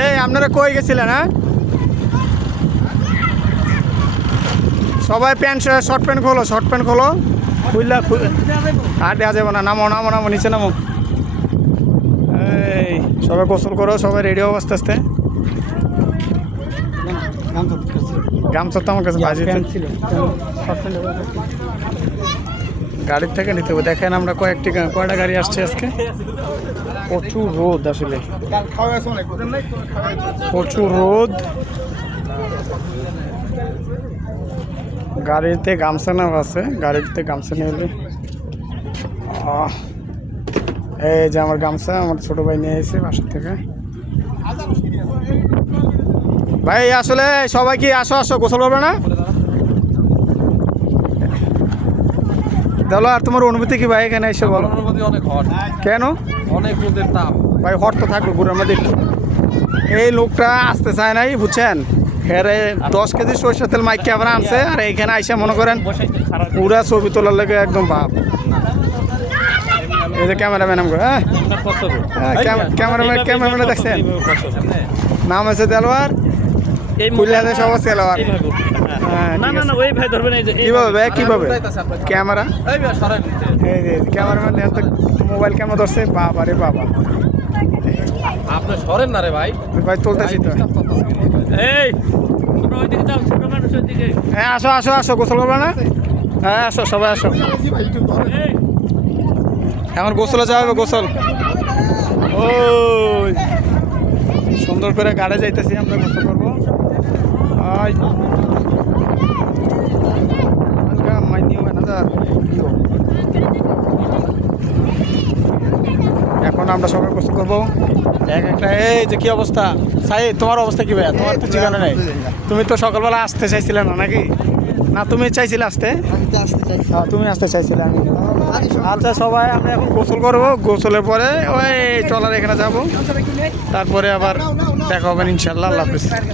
এই আপনারা কই গেছিলেন? হ্যাঁ, সবাই প্যান্ট শর্ট প্যান্ট খোলো, শর্ট প্যান্ট খোলো। খুললা আর দেওয়া যাবে না। নামো নামো নামো, নিচে নামো। এই সবাই গোসল করো, সবাই রেডি হবো আস্তে আস্তে। গামছা তো আমার কাছে বাজিয়ে ছিল, গাড়ির থেকে নিতে হবে। দেখেন আমরা কয়টা গাড়ি আসছে আজকে। প্রচুর রোদ, আসলে প্রচুর রোদ। গাড়িতে গামছা নেওয়া আছে, গাড়িতে গামছা নিয়ে এলে। এই যে আমার গামছা, আমার ছোট ভাই নিয়ে এসেছে বাসা থেকে। ভাই আসলে সবাই কি আসো আসো, গোসল করবে না? চলো, আর তোমার অনুভূতি কি ভাই এখানে এসে বলো? অনুভূতি অনেক হট। কেন? অনেক রোদের তাপ ভাই, হট তো থাকবে ঘুরের মধ্যে। এই লোকটা আসতে চায় নাই, বুঝছেন? হেরে 10 কেজি সরষের তেল মাইকে আবার আনছে, আর এইখানে আইসা মনে করেন পুরা ছবি তোলার লেগে একদম ভাব। এই যে ক্যামেরাম্যান আমগো, হ্যাঁ ক্যামেরাম্যান দেখছেন, নাম হচ্ছে দেলোয়ার, কুলিয়াতে সব সেলোয়ার। কিভাবে ভাই, কিভাবে ক্যামেরা, এই যে ক্যামেরাম্যান মোবাইল ক্যামেরা ধরছে। বাবা রে বাবা, আপনি সরেন না রে ভাই। ভাই তুলতেছি তো। এই হ্যাঁ আসো আসো আসো, গোসল করবে না? হ্যাঁ আসো, সবাই আসো। এখন গোসলে যাওয়া হবে, গোসল। ওই সুন্দর করে গাড়ি যাইতেছি আমরা, গোসল করবো। এখন আমরা সবাই গোসল করবো এক একটা। এই যে কি অবস্থা সাই, তোমার অবস্থা কি ভাইয়া? তোমার তো ঠিকানা নেই। তুমি তো সকালবেলা আসতে চাইছিলে না নাকি? না তুমি চাইছিলে আসতে? হ্যাঁ তুমি আসতে চাইছিলে। আমি আচ্ছা, সবাই আমরা এখন গোসল করবো। গোসলের পরে ওই ট্রলার এখানে যাবো, তারপরে আবার দেখা হবে ইনশাল্লাহ। আল্লাহ হাফিজ।